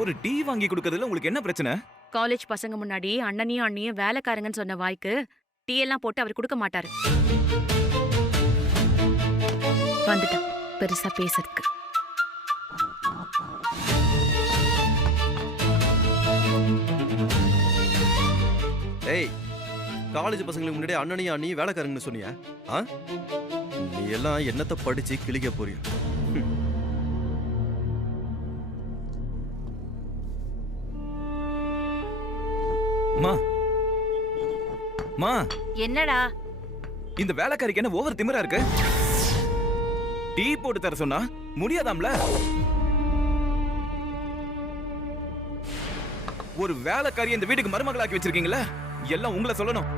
ஒரு டீ வாங்கி கொடுக்கறதுல உங்களுக்கு என்ன பிரச்சனை? காலேஜ் பசங்க முன்னாடி அண்ணனையும் அண்ணியும் வேலைக்காரங்கன்னு சொன்ன வாய்க்கு டீ எல்லாம் போட்டு அவர் கொடுக்க மாட்டாரு. வந்துட்டேன் பெருசா பேசுறதுக்கு. ஏய், காலேஜ் பசங்களுக்கு முன்னாடி அண்ணனையும் அண்ணியும் வேலைக்காரங்கன்னு சொன்னியா? ஆ? நீ எல்லாம் என்னத்த படிச்சு கிழிக்க போறிய? மா மா, என்னடா? இந்த வேலைக்காரிக்கு என்ன ஓவர் திமிரா இருக்கு? டீ போட்டு தர சொன்னா முடியாதாம்ல? ஒரு வேலைக்காரி இந்த வீட்டுக்கு மருமகளாக்கி வச்சிருக்கீங்களா? எல்லாம் உங்களை சொல்லணும்.